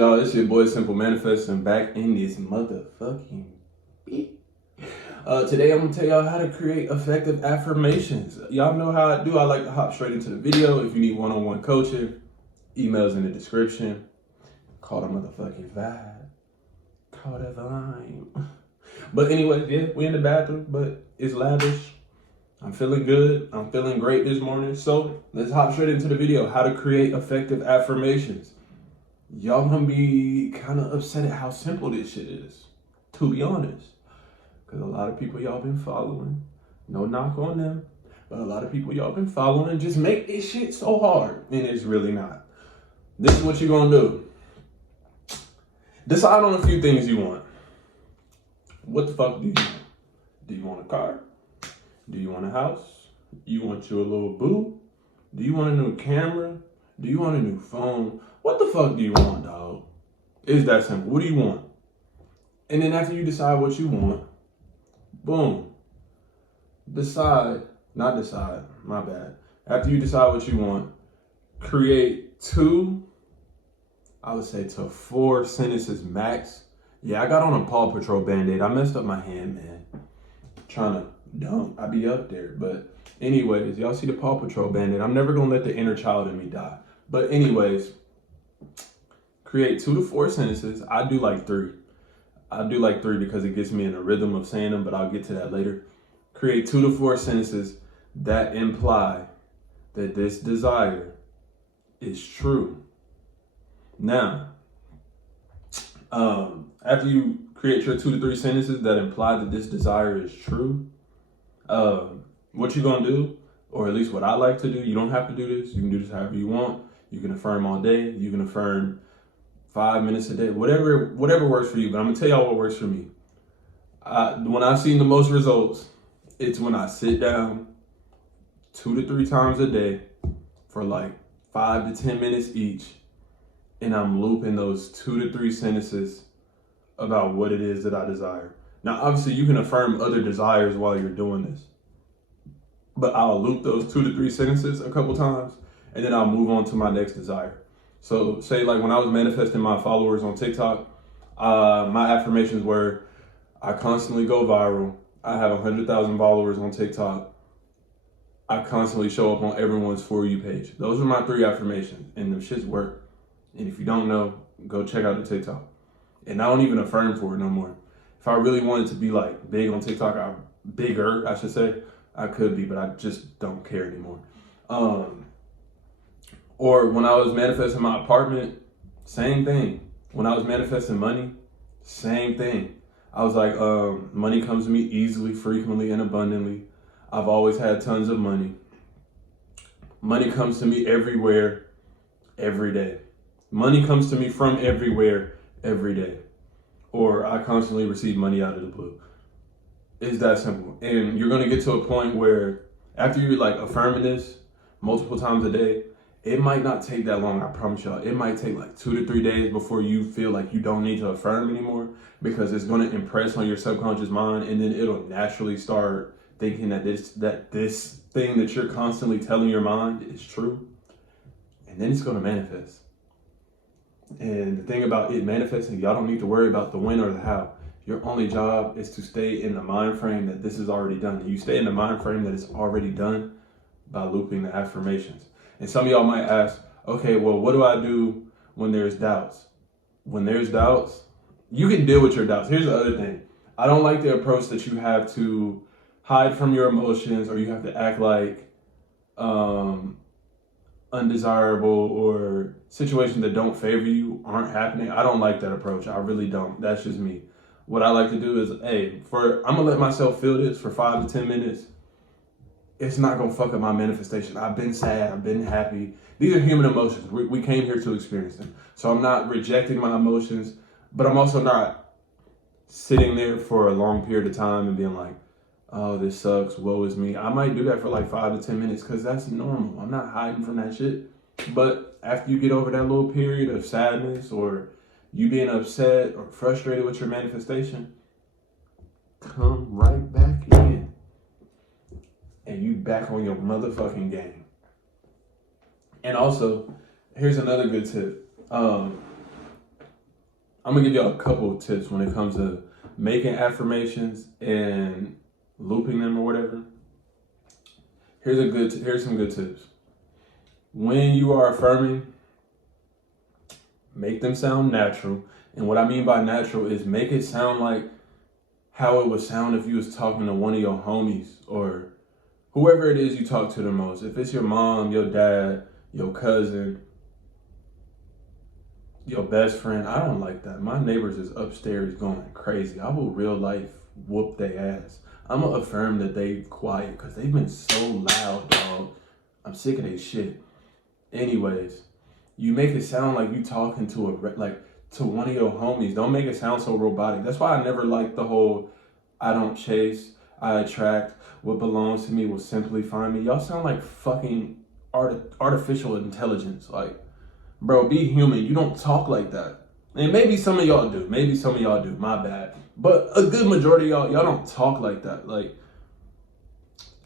y'all? It's your boy Simple Manifesting back in this motherfucking beat. Today I'm gonna tell y'all how to create effective affirmations. Y'all know how I do. I like to hop straight into the video. If you need one-on-one coaching, emails in the description. Call the motherfucking vibe. Call the vibe. But anyway, yeah, we in the bathroom, but it's lavish. I'm feeling good. I'm feeling great this morning. So let's hop straight into the video. How to create effective affirmations. Y'all gonna be kind of upset at how simple this shit is, to be honest. Because a lot of people y'all been following, no knock on them, but a lot of people y'all been following just make this shit so hard, and it's really not. This is what you're gonna do. Decide on a few things you want. What the fuck do you want? Do you want a car? Do you want a house? You want you a little boo? Do you want a new camera? Do you want a new phone? What the fuck do you want, dog? It's that simple. What do you want? And then after you decide what you want, boom. My bad. After you decide what you want, create 2, I would say to 4 sentences max. Yeah, I got on a Paw Patrol Band-Aid. I messed up my hand, man. Trying to dump. I be up there. But anyways, y'all see the Paw Patrol Band-Aid. I'm never going to let the inner child in me die. But anyways, create 2 to 4 sentences. I do like 3. Because it gets me in a rhythm of saying them, but I'll get to that later. Create 2 to 4 sentences that imply that this desire is true. Now, after you create your 2 to 3 sentences that imply that this desire is true, what you're gonna do, or at least what I like to do, you don't have to do this. You can do this however you want. You can affirm all day. You can affirm 5 minutes a day, whatever works for you. But I'm gonna tell y'all what works for me. When I've seen the most results, it's when I sit down 2 to 3 times a day for like 5 to 10 minutes each, and I'm looping those 2 to 3 sentences about what it is that I desire. Now, obviously, you can affirm other desires while you're doing this, but I'll loop those 2 to 3 sentences a couple times, and then I'll move on to my next desire. So say like when I was manifesting my followers on TikTok, my affirmations were, I constantly go viral. I have 100,000 followers on TikTok. I constantly show up on everyone's For You page. Those are my 3 affirmations, and them shits work. And if you don't know, go check out the TikTok. And I don't even affirm for it no more. If I really wanted to be like big on TikTok, I should say, I could be, but I just don't care anymore. Or when I was manifesting my apartment, same thing. When I was manifesting money, same thing. I was like, money comes to me easily, frequently, and abundantly. I've always had tons of money. Money comes to me everywhere, every day. Money comes to me from everywhere, every day. Or I constantly receive money out of the blue. It's that simple. And you're going to get to a point where after you're like affirming this multiple times a day, it might not take that long, I promise y'all. It might take like 2 to 3 days before you feel like you don't need to affirm anymore, because it's going to impress on your subconscious mind, and then it'll naturally start thinking that this thing that you're constantly telling your mind is true, and then it's going to manifest. And the thing about it manifesting, y'all don't need to worry about the when or the how. Your only job is to stay in the mind frame that this is already done. And you stay in the mind frame that it's already done by looping the affirmations. And some of y'all might ask, okay, well, what do I do when there's doubts? When there's doubts, you can deal with your doubts. Here's the other thing. I don't like the approach that you have to hide from your emotions, or you have to act like undesirable or situations that don't favor you aren't happening. I don't like that approach. I really don't. That's just me. What I like to do is, I'm gonna let myself feel this for 5 to 10 minutes. It's not gonna fuck up my manifestation. I've been sad, I've been happy. These are human emotions. We came here to experience them. So I'm not rejecting my emotions, but I'm also not sitting there for a long period of time and being like, oh, this sucks, woe is me. I might do that for like 5 to 10 minutes because that's normal. I'm not hiding from that shit. But after you get over that little period of sadness, or you being upset or frustrated with your manifestation, come right back in. And you back on your motherfucking game. And also, here's another good tip. I'm gonna give y'all a couple of tips when it comes to making affirmations and looping them or whatever. Here's some good tips. When you are affirming, make them sound natural. And what I mean by natural is make it sound like how it would sound if you was talking to one of your homies or whoever it is you talk to the most. If it's your mom, your dad, your cousin, your best friend. I don't like that. My neighbors is upstairs going crazy. I will real life whoop their ass. I'm gonna affirm that they quiet because they've been so loud, dog. I'm sick of their shit. Anyways, you make it sound like you talking to to one of your homies. Don't make it sound so robotic. That's why I never liked the whole I don't chase, I attract. What belongs to me will simply find me. Y'all sound like fucking artificial intelligence. Like, bro, be human. You don't talk like that. And maybe some of y'all do. Maybe some of y'all do. My bad. But a good majority of y'all don't talk like that. Like,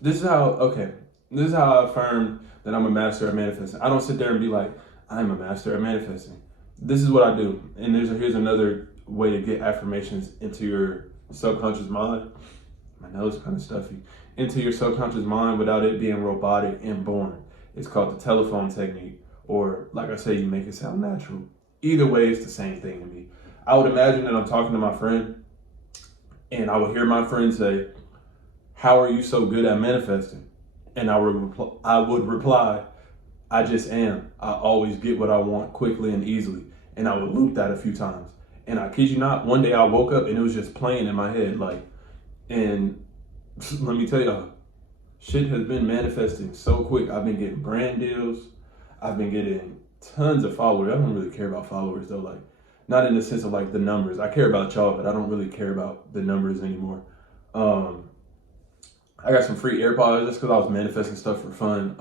this is how I affirm that I'm a master at manifesting. I don't sit there and be like, I'm a master at manifesting. This is what I do. And here's another way to get affirmations into your subconscious mind. My nose is kind of stuffy. Into your subconscious mind without it being robotic and boring. It's called the telephone technique. Or, like I say, you make it sound natural. Either way, it's the same thing to me. I would imagine that I'm talking to my friend, and I would hear my friend say, how are you so good at manifesting? And I would reply, I just am. I always get what I want quickly and easily. And I would loop that a few times. And I kid you not, one day I woke up and it was just playing in my head. And let me tell y'all, shit has been manifesting so quick. I've been getting brand deals. I've been getting tons of followers. I don't really care about followers though. Like, not in the sense of like the numbers. I care about y'all, but I don't really care about the numbers anymore. I got some free AirPods just because I was manifesting stuff for fun.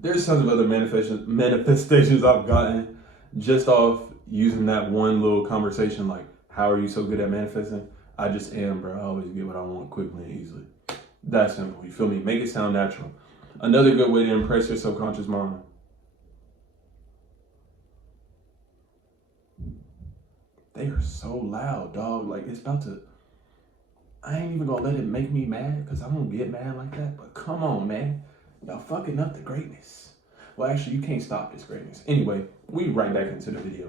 There's tons of other manifestations I've gotten just off using that one little conversation. Like, how are you so good at manifesting? I just am, bro. I always get what I want quickly and easily. That simple. You feel me? Make it sound natural. Another good way to impress your subconscious mind. They are so loud, dog. Like, it's about to. I ain't even gonna let it make me mad because I don't get mad like that. But come on, man. Y'all fucking up the greatness. Well, actually, you can't stop this greatness. Anyway, we right back into the video.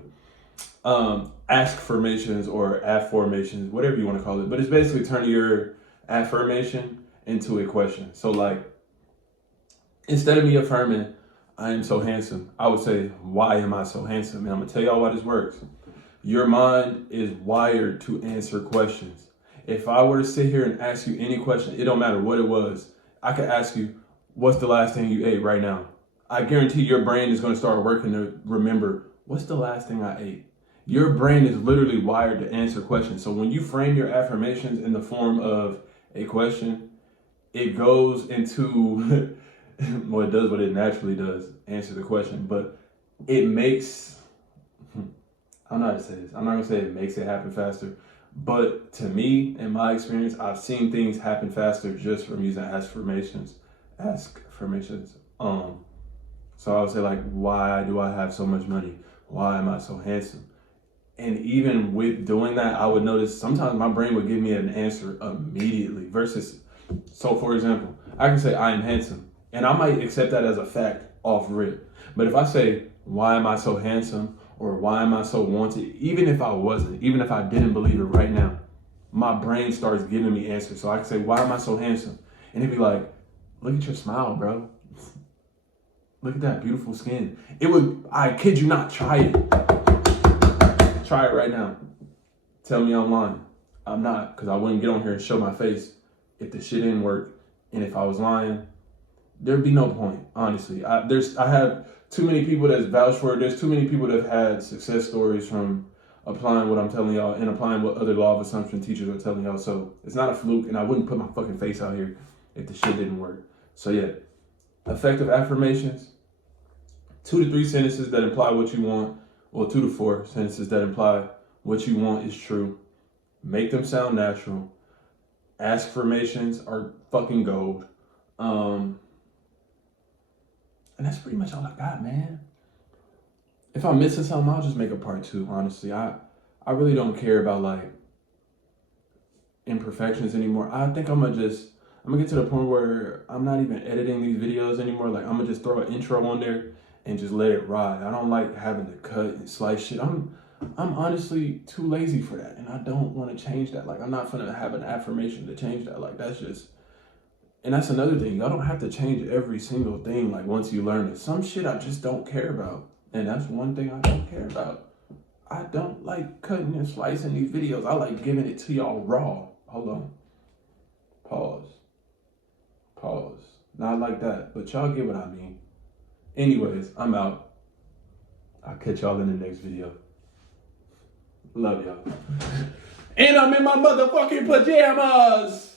Affirmations or afformations, whatever you want to call it. But it's basically turning your affirmation into a question. So, like, instead of me affirming, I am so handsome, I would say, why am I so handsome? And I'm going to tell y'all why this works. Your mind is wired to answer questions. If I were to sit here and ask you any question, it don't matter what it was. I could ask you, what's the last thing you ate right now? I guarantee your brain is going to start working to remember, what's the last thing I ate? Your brain is literally wired to answer questions. So when you frame your affirmations in the form of a question, it goes into, well, it does what it naturally does, answer the question, but it makes, I don't know how to say this. I'm not going to say it makes it happen faster. But to me, in my experience, I've seen things happen faster just from using affirmations. So I would say, like, why do I have so much money? Why am I so handsome? And even with doing that, I would notice sometimes my brain would give me an answer immediately versus, so for example, I can say I am handsome and I might accept that as a fact off rip. But if I say, why am I so handsome? Or why am I so wanted? Even if I wasn't, even if I didn't believe it right now, my brain starts giving me answers. So I can say, why am I so handsome? And it'd be like, look at your smile, bro. Look at that beautiful skin. I kid you not, try it. Try it right now. Tell me I'm lying. I'm not, because I wouldn't get on here and show my face if the shit didn't work. And if I was lying, there'd be no point, honestly. I have too many people that's vouched for it. There's too many people that have had success stories from applying what I'm telling y'all and applying what other law of assumption teachers are telling y'all. So it's not a fluke, and I wouldn't put my fucking face out here if the shit didn't work. So yeah, effective affirmations, 2 to 3 sentences that imply what you want, or 2 to 4 sentences that imply what you want is true. Make them sound natural. Affirmations are fucking gold. And that's pretty much all I got, man. If I'm missing something, I'll just make a part 2, honestly. I I really don't care about like imperfections anymore. I think I'm gonna get to the point where I'm not even editing these videos anymore. Like I'm gonna just throw an intro on there and just let it ride. I don't like having to cut and slice shit. I'm honestly too lazy for that, and I don't want to change that. Like I'm not gonna have an affirmation to change that. Like that's just, and that's another thing. Y'all don't have to change every single thing. Like once you learn it, some shit I just don't care about, and that's one thing I don't care about. I don't like cutting and slicing these videos. I like giving it to y'all raw. Hold on. Pause. Pause. Not like that, but y'all get what I mean. Anyways, I'm out. I'll catch y'all in the next video. Love y'all. And I'm in my motherfucking pajamas.